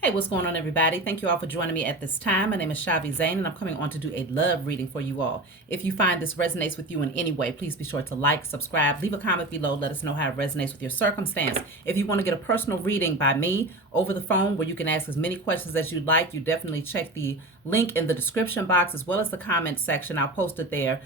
Hey, what's going on, everybody? Thank you all for joining me at this time. My name is Shavi Zane, and I'm coming on to do a love reading for you all. If you find this resonates with you in any way, please be sure to like, subscribe, leave a comment below. Let us know how it resonates with your circumstance. If you want to get a personal reading by me over the phone where you can ask as many questions as you'd like, you definitely check the link in the description box as well as the comment section. I'll post it there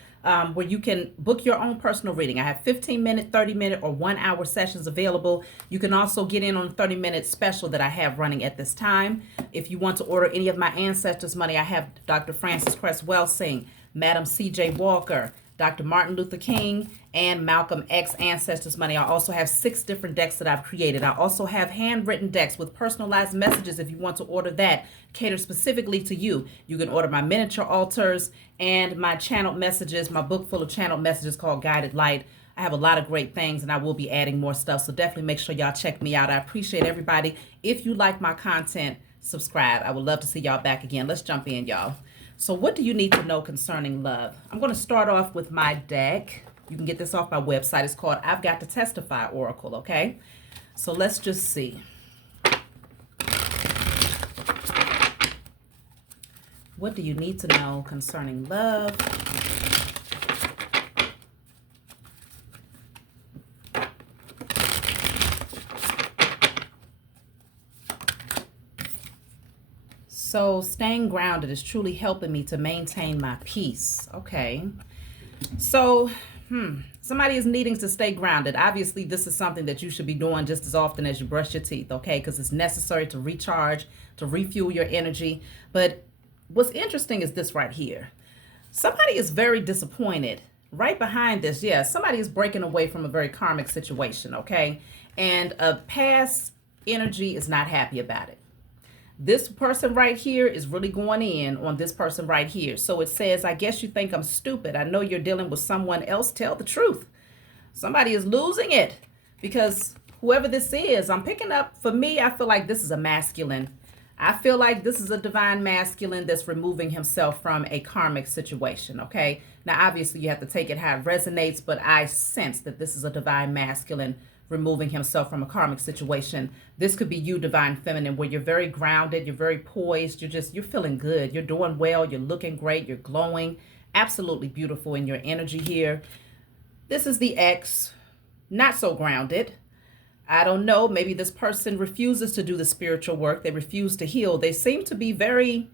where you can book your own personal reading. I have 15-minute, 30-minute, or 1-hour sessions available. You can also get in on a 30-minute special that I have running at this time. If you want to order any of my ancestors' money, I have Dr. Frances Cress Welsing, Madam C.J. Walker, Dr. Martin Luther King, and Malcolm X Ancestors Money. I also have 6 different decks that I've created. I also have handwritten decks with personalized messages if you want to order that, catered specifically to you. You can order my miniature altars and my channeled messages, my book full of channeled messages called Guided Light. I have a lot of great things and I will be adding more stuff, so definitely make sure y'all check me out. I appreciate everybody. If you like my content, subscribe. I would love to see y'all back again. Let's jump in, y'all. So what do you need to know concerning love? I'm going to start off with my deck. You can get this off my website. It's called I've Got to Testify Oracle, okay? So let's just see. What do you need to know concerning love? So staying grounded is truly helping me to maintain my peace. Okay. So, somebody is needing to stay grounded. Obviously, this is something that you should be doing just as often as you brush your teeth, okay? Because it's necessary to recharge, to refuel your energy. But what's interesting is this right here. Somebody is very disappointed. Right behind this, yeah, somebody is breaking away from a very karmic situation, okay? And a past energy is not happy about it. This person right here is really going in on this person right here. So it says, I guess you think I'm stupid. I know you're dealing with someone else. Tell the truth. Somebody is losing it because whoever this is, I'm picking up, for me, I feel like this is a masculine. I feel like this is a divine masculine that's removing himself from a karmic situation, okay? Now, obviously, you have to take it how it resonates, but I sense that this is a divine masculine removing himself from a karmic situation. This could be you, divine feminine, where you're very grounded, you're very poised, you're feeling good, you're doing well, you're looking great, you're glowing, absolutely beautiful in your energy here. This is the ex, not so grounded. I don't know, maybe this person refuses to do the spiritual work, they refuse to heal. They seem to be very,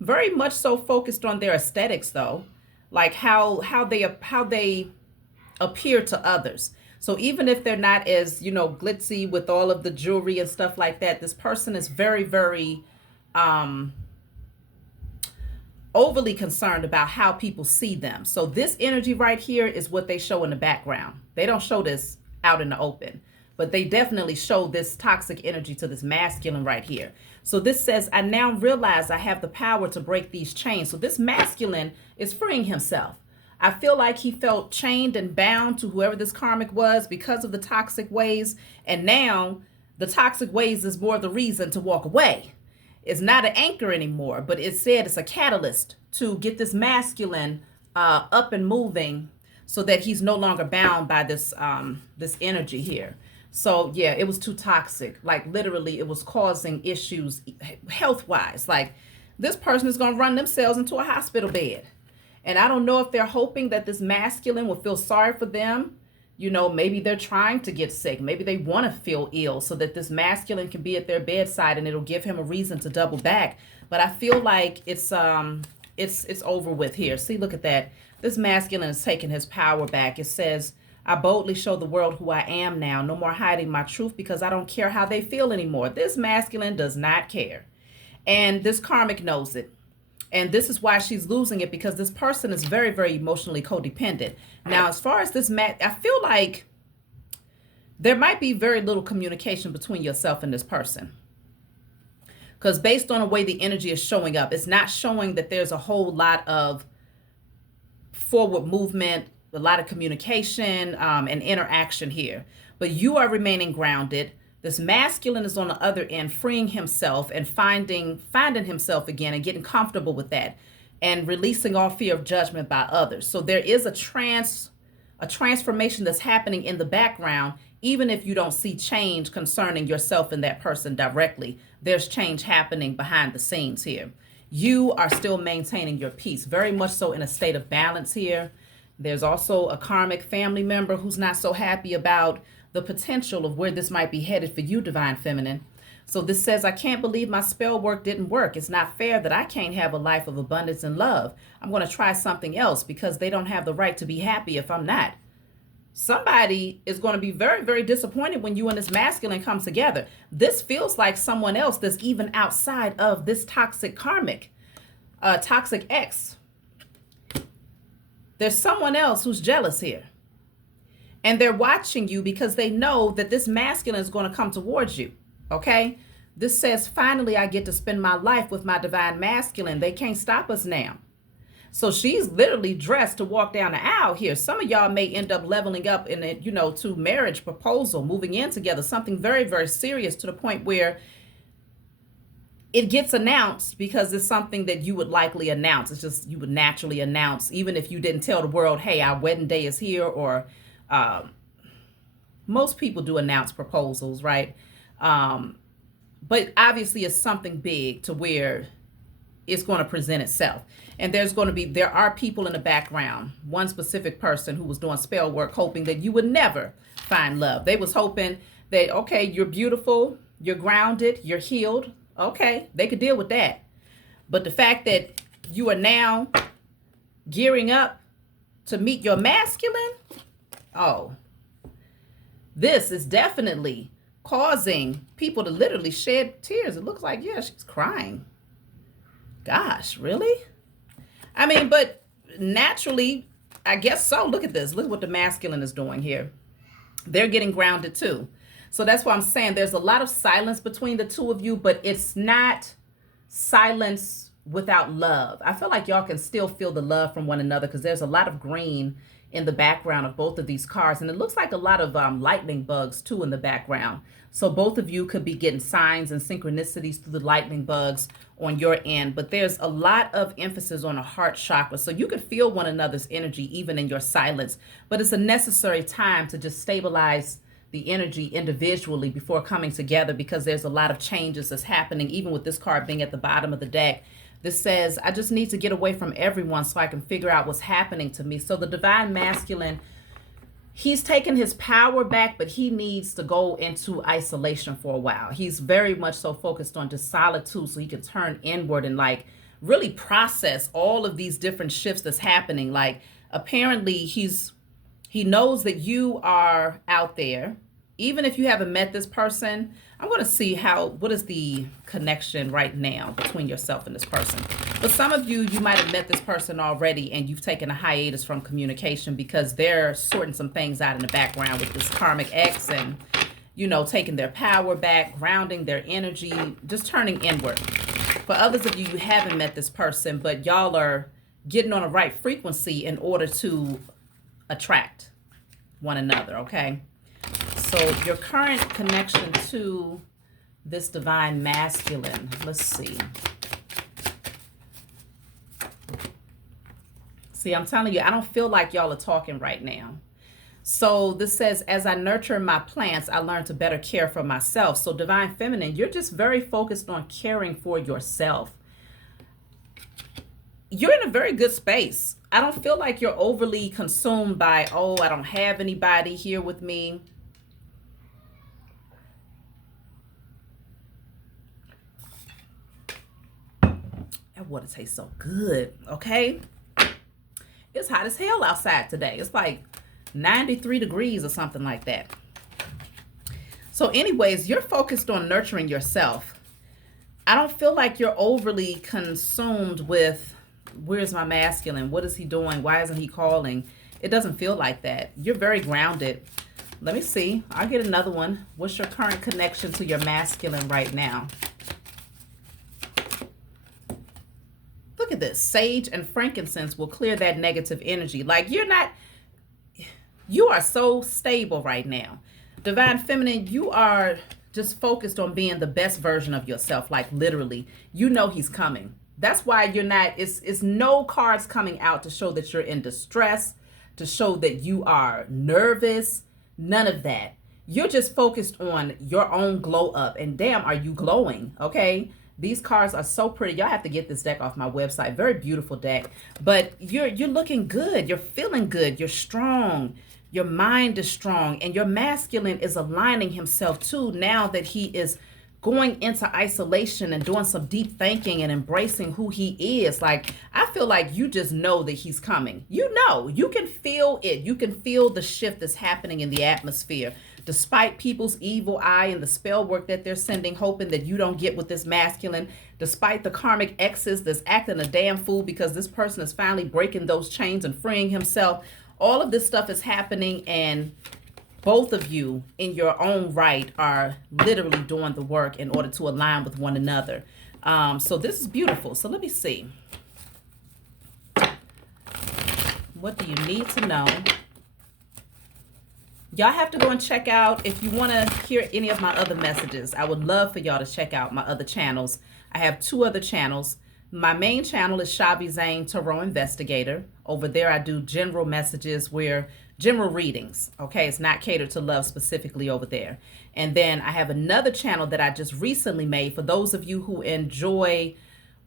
very much so focused on their aesthetics, though, like how they appear to others. So even if they're not as, glitzy with all of the jewelry and stuff like that, this person is very, very overly concerned about how people see them. So this energy right here is what they show in the background. They don't show this out in the open, but they definitely show this toxic energy to this masculine right here. So this says, I now realize I have the power to break these chains. So this masculine is freeing himself. I feel like he felt chained and bound to whoever this karmic was because of the toxic ways. And now the toxic ways is more the reason to walk away. It's not an anchor anymore, but it said it's a catalyst to get this masculine up and moving so that he's no longer bound by this energy here. So yeah, it was too toxic. Like literally it was causing issues health-wise. Like this person is going to run themselves into a hospital bed. And I don't know if they're hoping that this masculine will feel sorry for them. Maybe they're trying to get sick. Maybe they want to feel ill so that this masculine can be at their bedside and it'll give him a reason to double back. But I feel like it's over with here. See, look at that. This masculine is taking his power back. It says, I boldly show the world who I am now. No more hiding my truth because I don't care how they feel anymore. This masculine does not care. And this karmic knows it. And this is why she's losing it, because this person is very, very emotionally codependent. Now, as far as this I feel like there might be very little communication between yourself and this person. Because based on the way the energy is showing up, it's not showing that there's a whole lot of forward movement, a lot of communication and interaction here. But you are remaining grounded. This masculine is on the other end, freeing himself and finding himself again and getting comfortable with that and releasing all fear of judgment by others. So there is a transformation that's happening in the background. even if you don't see change concerning yourself and that person directly, there's change happening behind the scenes here. You are still maintaining your peace, very much so in a state of balance here. There's also a karmic family member who's not so happy about the potential of where this might be headed for you, Divine Feminine. So this says, I can't believe my spell work didn't work. It's not fair that I can't have a life of abundance and love. I'm going to try something else because they don't have the right to be happy if I'm not. Somebody is going to be very, very disappointed when you and this masculine come together. This feels like someone else that's even outside of this toxic karmic, toxic ex. There's someone else who's jealous here. And they're watching you because they know that this masculine is going to come towards you. Okay? This says, finally, I get to spend my life with my divine masculine. They can't stop us now. So she's literally dressed to walk down the aisle here. Some of y'all may end up leveling up in it, to marriage proposal, moving in together, something very, very serious to the point where it gets announced because it's something that you would likely announce. It's just, you would naturally announce, even if you didn't tell the world, hey, our wedding day is here, or most people do announce proposals, right? But obviously it's something big to where it's going to present itself. And there are people in the background, one specific person who was doing spell work, hoping that you would never find love. They was hoping that, okay, you're beautiful, you're grounded, you're healed. Okay, they could deal with that. But the fact that you are now gearing up to meet your masculine, this is definitely causing people to literally shed tears. It looks like, yeah, she's crying. Gosh, really? I mean, but naturally, I guess so. Look at this. Look what the masculine is doing here. They're getting grounded too. So that's why I'm saying there's a lot of silence between the two of you, but it's not silence without love. I feel like y'all can still feel the love from one another because there's a lot of green in the background of both of these cards. And it looks like a lot of lightning bugs too in the background. So both of you could be getting signs and synchronicities through the lightning bugs on your end. But there's a lot of emphasis on the heart chakra. So you could feel one another's energy even in your silence. But it's a necessary time to just stabilize the energy individually before coming together, because there's a lot of changes that's happening, even with this card being at the bottom of the deck. This says, I just need to get away from everyone so I can figure out what's happening to me. So the divine masculine, he's taken his power back, but he needs to go into isolation for a while. He's very much so focused on just solitude so he can turn inward and like really process all of these different shifts that's happening. Like apparently he knows that you are out there. Even if you haven't met this person, I'm going to see what is the connection right now between yourself and this person. But some of you might have met this person already and you've taken a hiatus from communication because they're sorting some things out in the background with this karmic ex and, taking their power back, grounding their energy, just turning inward. For others of you, you haven't met this person, but y'all are getting on the right frequency in order to attract one another, okay? So your current connection to this divine masculine, let's see. See, I'm telling you, I don't feel like y'all are talking right now. So this says, as I nurture my plants, I learn to better care for myself. So divine feminine, you're just very focused on caring for yourself. You're in a very good space. I don't feel like you're overly consumed by, oh, I don't have anybody here with me. That water tastes so good, okay? It's hot as hell outside today. It's like 93 degrees or something like that. So anyways, you're focused on nurturing yourself. I don't feel like you're overly consumed with, where's my masculine? What is he doing? Why isn't he calling? It doesn't feel like that. You're very grounded. Let me see. I'll get another one. What's your current connection to your masculine right now? Look at this. Sage and frankincense will clear that negative energy. Like you are so stable right now. Divine feminine, you are just focused on being the best version of yourself. Like literally, he's coming. That's why you're not, it's no cards coming out to show that you're in distress, to show that you are nervous. None of that. You're just focused on your own glow up, and damn, are you glowing? Okay. These cards are so pretty. Y'all have to get this deck off my website. Very beautiful deck. But you're looking good. You're feeling good. You're strong. Your mind is strong, and your masculine is aligning himself too now that he is going into isolation and doing some deep thinking and embracing who he is. Like, I feel like you just know that he's coming. You know, you can feel it. You can feel the shift that's happening in the atmosphere. Despite people's evil eye and the spell work that they're sending, hoping that you don't get with this masculine, despite the karmic exes that's acting a damn fool because this person is finally breaking those chains and freeing himself. All of this stuff is happening, and both of you in your own right are literally doing the work in order to align with one another. So this is beautiful. So let me see. What do you need to know? Y'all have to go and check out, if you want to hear any of my other messages, I would love for y'all to check out my other channels. I have 2 other channels. My main channel is Shavy Zane Tarot Investigator. Over there I do general messages, where general readings. Okay, it's not catered to love specifically over there. And then I have another channel that I just recently made for those of you who enjoy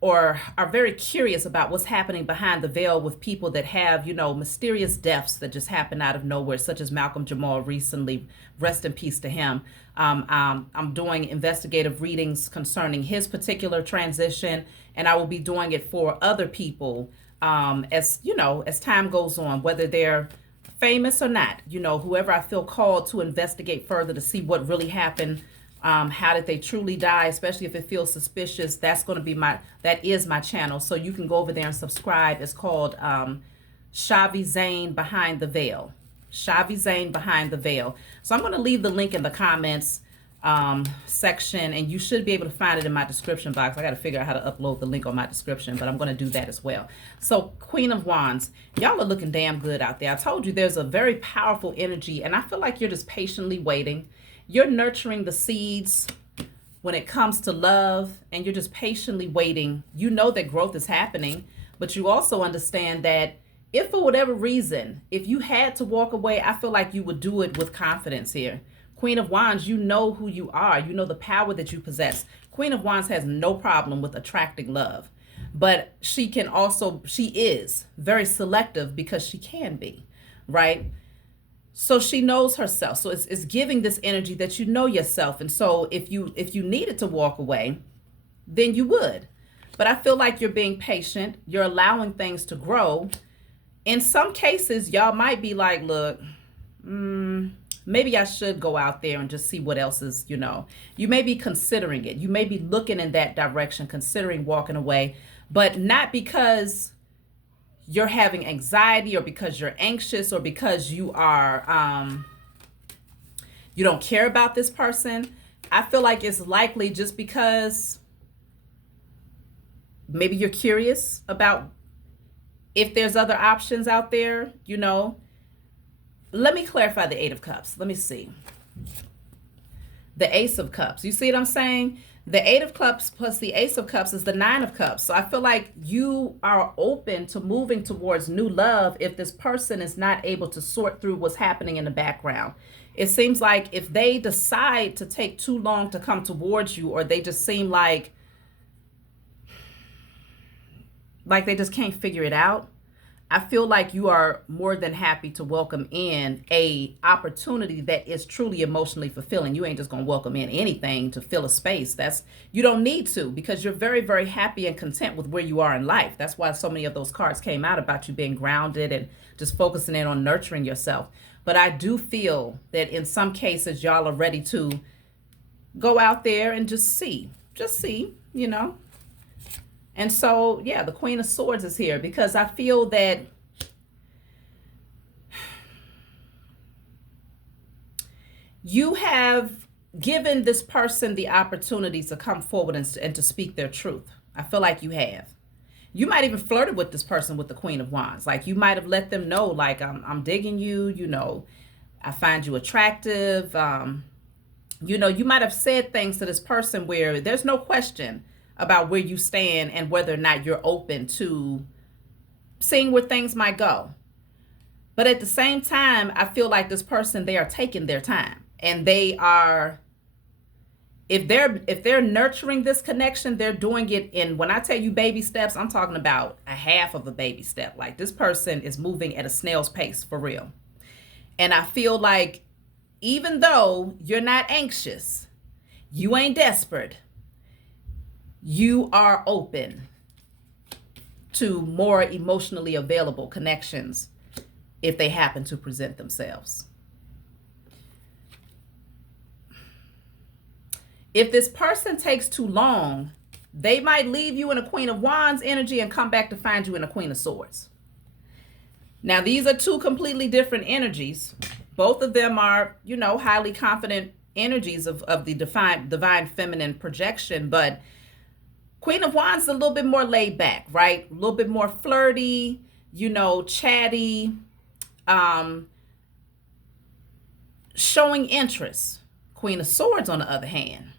or are very curious about what's happening behind the veil with people that have, you know, mysterious deaths that just happen out of nowhere, such as Malcolm Jamal recently. Rest in peace to him. I'm doing investigative readings concerning his particular transition, and I will be doing it for other people as, you know, as time goes on, whether they're famous or not, you know, whoever I feel called to investigate further to see what really happened. How did they truly die, especially if it feels suspicious. That's going to be that is my channel. So you can go over there and subscribe. It's called Shavy Zane Behind the Veil. Shavy Zane Behind the Veil. So I'm going to leave the link in the comments section, and you should be able to find it in my description box. I got to figure out how to upload the link on my description, but I'm going to do that as well. So Queen of Wands, y'all are looking damn good out there. I told you there's a very powerful energy, and I feel like you're just patiently waiting. You're nurturing the seeds when it comes to love, and you're just patiently waiting. You know that growth is happening, but you also understand that if for whatever reason, if you had to walk away, I feel like you would do it with confidence here. Queen of Wands, you know who you are. You know the power that you possess. Queen of Wands has no problem with attracting love, but she is very selective because she can be, right? So she knows herself. So it's giving this energy that you know yourself. And so if you needed to walk away, then you would. But I feel like you're being patient. You're allowing things to grow. In some cases, y'all might be like, look, maybe I should go out there and just see what else is, you know. You may be considering it. You may be looking in that direction, considering walking away, but not because you're having anxiety or because you're anxious or because you are, you don't care about this person. I feel like it's likely just because maybe you're curious about if there's other options out there, you know. Let me clarify the 8 of Cups. Let me see. The Ace of Cups. You see what I'm saying? The 8 of Cups plus the Ace of Cups is the 9 of Cups. So I feel like you are open to moving towards new love if this person is not able to sort through what's happening in the background. It seems like if they decide to take too long to come towards you, or they just seem like they just can't figure it out, I feel like you are more than happy to welcome in a opportunity that is truly emotionally fulfilling. You ain't just going to welcome in anything to fill a space. You don't need to, because you're very, very happy and content with where you are in life. That's why so many of those cards came out about you being grounded and just focusing in on nurturing yourself. But I do feel that in some cases, y'all are ready to go out there and just see, you know. And so, yeah, the Queen of Swords is here because I feel that you have given this person the opportunity to come forward and to speak their truth. I feel like you have. You might even flirted with this person with the Queen of Wands. Like, you might have let them know, like, I'm digging you, you know, I find you attractive. You know, you might have said things to this person where there's no question about where you stand and whether or not you're open to seeing where things might go. But at the same time, I feel like this person, they are taking their time. And they are, if they're nurturing this connection, they're doing it in, when I tell you baby steps, I'm talking about a half of a baby step. Like, this person is moving at a snail's pace for real. And I feel like even though you're not anxious, you ain't desperate, you are open to more emotionally available connections if they happen to present themselves. If this person takes too long, they might leave you in a Queen of Wands energy and come back to find you in a Queen of Swords. Now, these are two completely different energies. Both of them are, you know, highly confident energies of the divine feminine projection. But Queen of Wands is a little bit more laid back, right? A little bit more flirty, you know, chatty, showing interest. Queen of Swords, on the other hand,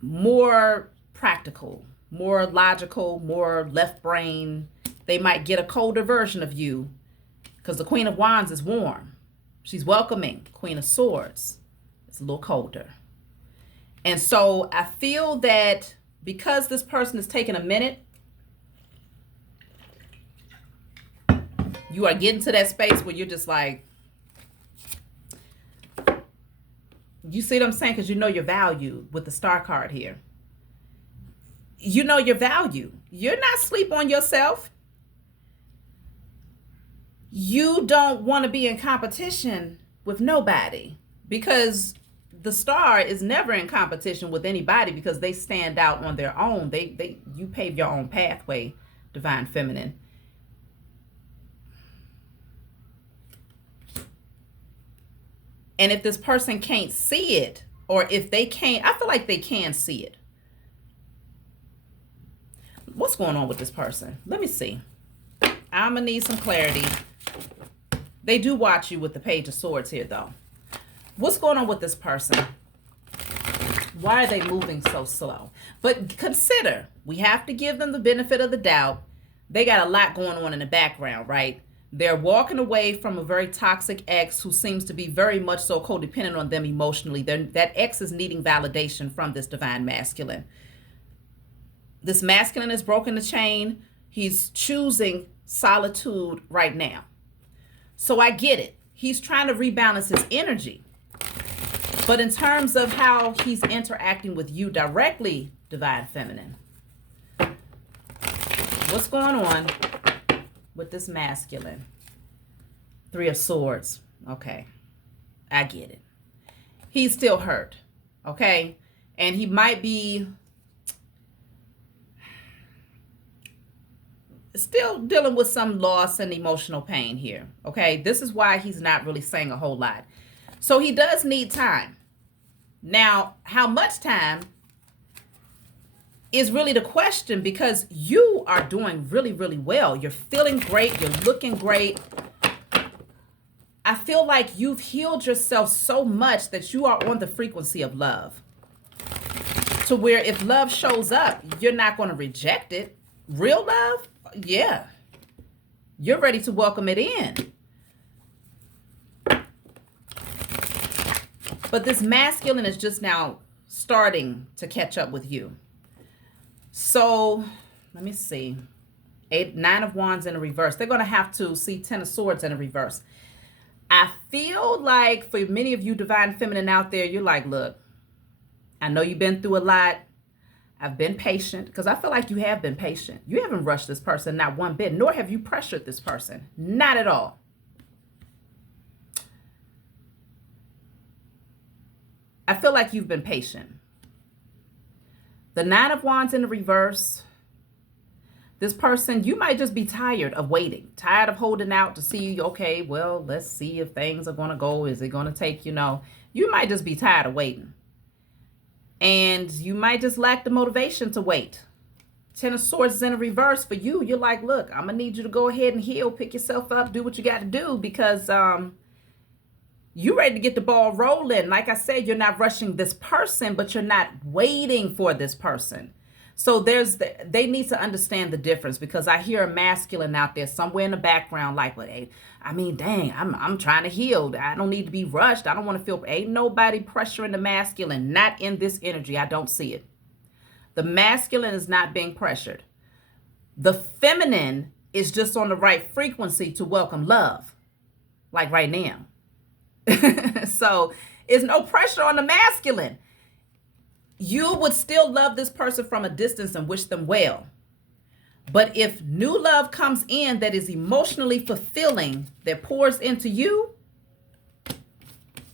more practical, more logical, more left brain. They might get a colder version of you because the Queen of Wands is warm. She's welcoming. Queen of Swords is a little colder. And so I feel that because this person is taking a minute, you are getting to that space where you're just like, you see what I'm saying? Because you know your value with the Star card here. You know your value. You're not asleep on yourself. You don't want to be in competition with nobody, because the Star is never in competition with anybody because they stand out on their own. You pave your own pathway, divine feminine. And if this person can't see it, or if they can't, I feel like they can see it. What's going on with this person? Let me see. I'm gonna need some clarity. They do watch you with the Page of Swords here, though. What's going on with this person? Why are they moving so slow? But consider, we have to give them the benefit of the doubt. They got a lot going on in the background, right? They're walking away from a very toxic ex who seems to be very much so codependent on them emotionally. That ex is needing validation from this divine masculine. This masculine has broken the chain. He's choosing solitude right now. So I get it. He's trying to rebalance his energy. But in terms of how he's interacting with you directly, divine feminine, what's going on with this masculine? Three of Swords. Okay, I get it. He's still hurt, okay? And he might be still dealing with some loss and emotional pain here, okay? This is why he's not really saying a whole lot. So he does need time. Now, how much time is really the question, because you are doing really, really well. You're feeling great. You're looking great. I feel like you've healed yourself so much that you are on the frequency of love, to where if love shows up, you're not going to reject it. Real love, yeah. You're ready to welcome it in. But this masculine is just now starting to catch up with you. So, let me see. 9 of Wands in a reverse. They're going to have to see 10 of Swords in a reverse. I feel like for many of you divine feminine out there, you're like, look, I know you've been through a lot. I've been patient, because I feel like you have been patient. You haven't rushed this person, not one bit, nor have you pressured this person. Not at all. I feel like you've been patient. The 9 of Wands in the reverse. This person, you might just be tired of waiting, tired of holding out to see, okay, well, let's see if things are going to go. Is it going to take, you might just be tired of waiting. And you might just lack the motivation to wait. 10 of Swords is in a reverse for you. You're like, look, I'm going to need you to go ahead and heal, pick yourself up, do what you got to do, because you're ready to get the ball rolling. Like I said, you're not rushing this person, but you're not waiting for this person. So they need to understand the difference, because I hear a masculine out there somewhere in the background like, well, hey, I mean, dang, I'm trying to heal. I don't need to be rushed. I don't want to feel, ain't nobody pressuring the masculine, not in this energy. I don't see it. The masculine is not being pressured. The feminine is just on the right frequency to welcome love, like right now. So it's no pressure on the masculine. You would still love this person from a distance and wish them well. But if new love comes in that is emotionally fulfilling, that pours into you,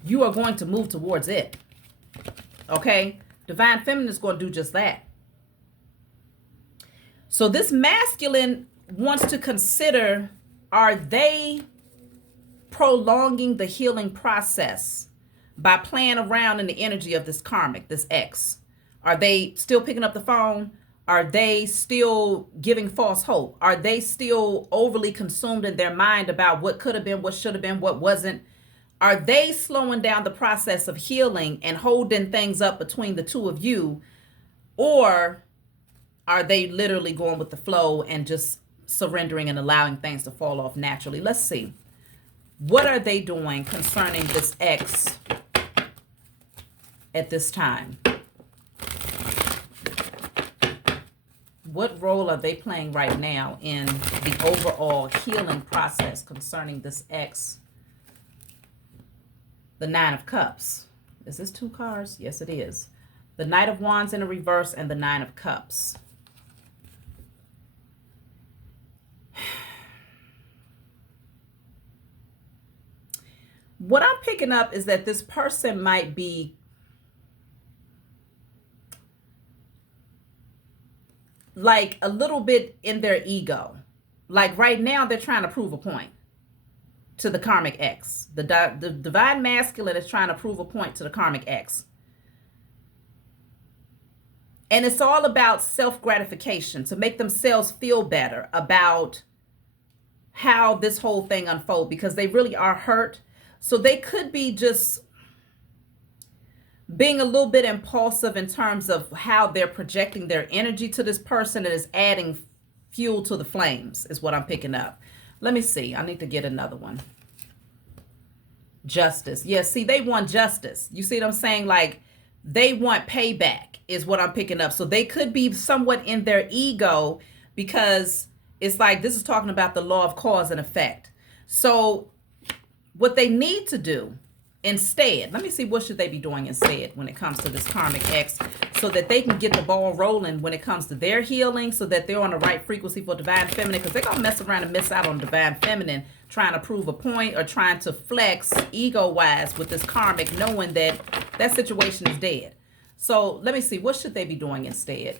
you are going to move towards it. Okay? Divine Feminine is going to do just that. So this masculine wants to consider, are they prolonging the healing process by playing around in the energy of this karmic, this ex? Are they still picking up the phone? Are they still giving false hope? Are they still overly consumed in their mind about what could have been, what should have been, what wasn't? Are they slowing down the process of healing and holding things up between the two of you? Or are they literally going with the flow and just surrendering and allowing things to fall off naturally? Let's see. What are they doing concerning this ex at this time? What role are they playing right now in the overall healing process concerning this ex? The Nine of Cups. Is this 2 cards? Yes, it is. The Knight of Wands in a reverse and the Nine of Cups. What I'm picking up is that this person might be like a little bit in their ego. Like right now they're trying to prove a point to the karmic ex. The divine masculine is trying to prove a point to the karmic ex. And it's all about self-gratification, to make themselves feel better about how this whole thing unfolds, because they really are hurt. So they could be just being a little bit impulsive in terms of how they're projecting their energy to this person, and is adding fuel to the flames, is what I'm picking up. Let me see. I need to get another one. Justice. Yeah, see, they want justice. You see what I'm saying? Like, they want payback is what I'm picking up. So they could be somewhat in their ego, because it's like this is talking about the law of cause and effect. So what they need to do instead, let me see, what should they be doing instead when it comes to this karmic ex, so that they can get the ball rolling when it comes to their healing, so that they're on the right frequency for divine feminine, because they're going to mess around and miss out on divine feminine, trying to prove a point or trying to flex ego-wise with this karmic, knowing that that situation is dead. So let me see, what should they be doing instead?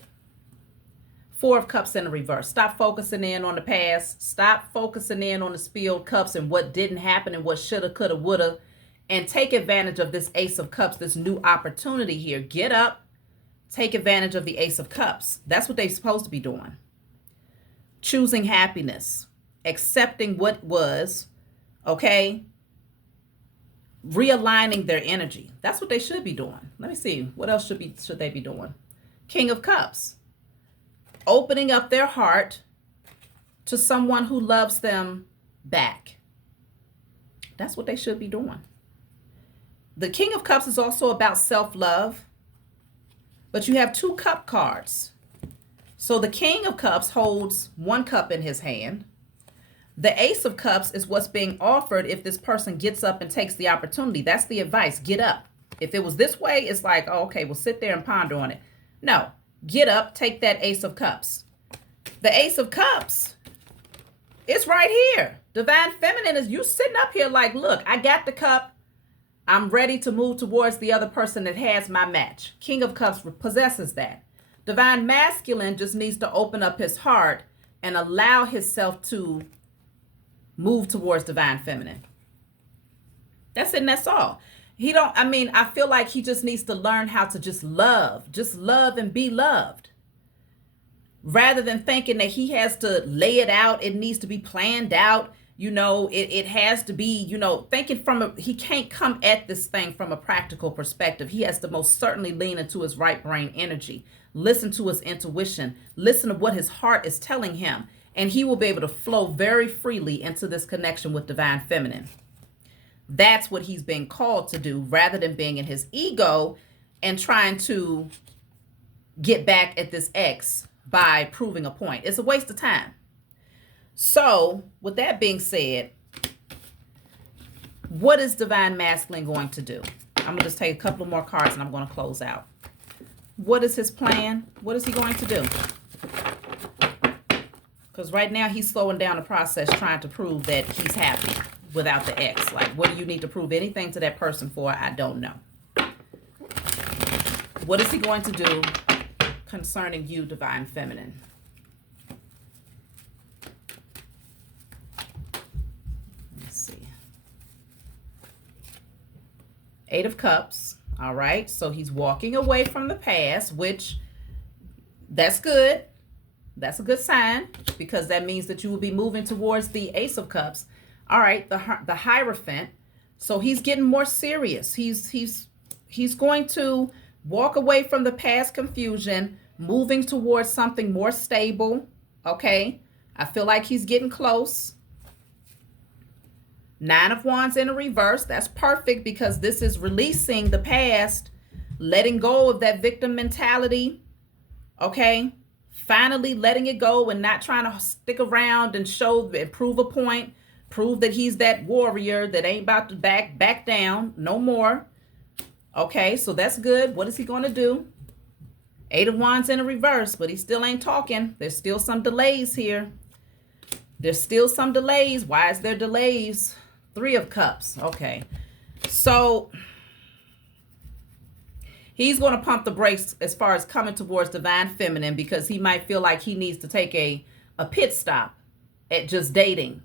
4 of Cups in the reverse. Stop focusing in on the past. Stop focusing in on the spilled cups and what didn't happen and what shoulda, coulda, woulda. And take advantage of this Ace of Cups, this new opportunity here. Get up. Take advantage of the Ace of Cups. That's what they're supposed to be doing. Choosing happiness. Accepting what was. Okay? Realigning their energy. That's what they should be doing. Let me see. What else should they be doing? King of Cups. Opening up their heart to someone who loves them back. That's what they should be doing. The King of Cups is also about self-love, but you have 2 cup cards. So the King of Cups holds 1 cup in his hand. The Ace of Cups is what's being offered if this person gets up and takes the opportunity. That's the advice. Get up. If it was this way, it's like, oh, okay, we'll sit there and ponder on it. No, get up, take that Ace of Cups. The Ace of Cups, it's right here. Divine Feminine is you sitting up here like, look, I got the cup. I'm ready to move towards the other person that has my match. King of Cups possesses that. Divine Masculine just needs to open up his heart and allow himself to move towards Divine Feminine. That's it, and that's all. I feel like he just needs to learn how to just love and be loved. Rather than thinking that he has to lay it out, it needs to be planned out. You know, it has to be, you know, thinking from he can't come at this thing from a practical perspective. He has to most certainly lean into his right brain energy, listen to his intuition, listen to what his heart is telling him, and he will be able to flow very freely into this connection with divine feminine. That's what he's being called to do, rather than being in his ego and trying to get back at this ex by proving a point. It's a waste of time. So, with that being said, what is Divine Masculine going to do? I'm going to just take a couple of more cards and I'm going to close out. What is his plan? What is he going to do? Because right now he's slowing down the process, trying to prove that he's happy without the ex. Like, what do you need to prove anything to that person for? I don't know. What is he going to do concerning you, Divine Feminine? Let's see. 8 of Cups. All right. So he's walking away from the past, which that's good. That's a good sign, because that means that you will be moving towards the Ace of Cups. All right. The Hierophant. So he's getting more serious. He's going to walk away from the past confusion, moving towards something more stable. Okay. I feel like he's getting close. 9 of Wands in a reverse. That's perfect, because this is releasing the past, letting go of that victim mentality. Okay. Finally letting it go and not trying to stick around and show and prove a point. Prove that he's that warrior that ain't about to back down no more. Okay, so that's good. What is he going to do? 8 of Wands in a reverse, but he still ain't talking. There's still some delays here. There's still some delays. Why is there delays? 3 of Cups. Okay, so he's going to pump the brakes as far as coming towards Divine Feminine, because he might feel like he needs to take a pit stop at just dating.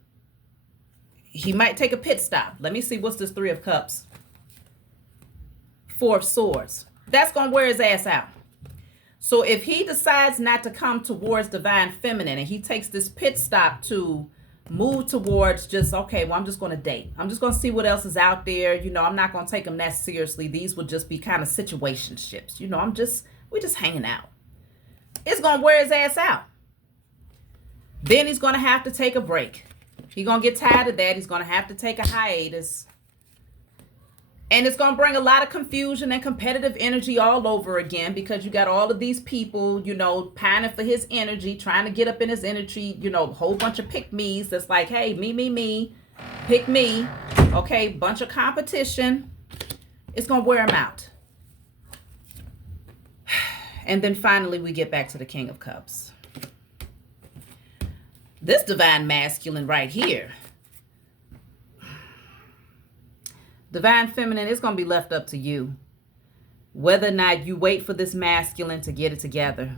He might take a pit stop. Let me see, what's this 3 of Cups? 4 of Swords. That's going to wear his ass out. So if he decides not to come towards Divine Feminine and he takes this pit stop to move towards just, okay, well, I'm just going to date. I'm just going to see what else is out there. You know, I'm not going to take them that seriously. These would just be kind of situationships. You know, we're just hanging out. It's going to wear his ass out. Then he's going to have to take a break. He's going to get tired of that. He's going to have to take a hiatus. And it's going to bring a lot of confusion and competitive energy all over again, because you got all of these people, you know, pining for his energy, trying to get up in his energy, you know, a whole bunch of pick-me's that's like, hey, me, pick me. Okay, bunch of competition. It's going to wear him out. And then finally we get back to the King of Cups. This Divine Masculine right here. Divine Feminine, it's going to be left up to you whether or not you wait for this masculine to get it together.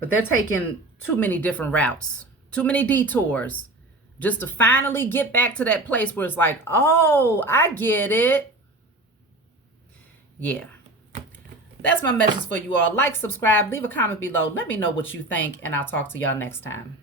But they're taking too many different routes, too many detours, just to finally get back to that place where it's like, oh, I get it. Yeah. That's my message for you all. Like, subscribe, leave a comment below. Let me know what you think, and I'll talk to y'all next time.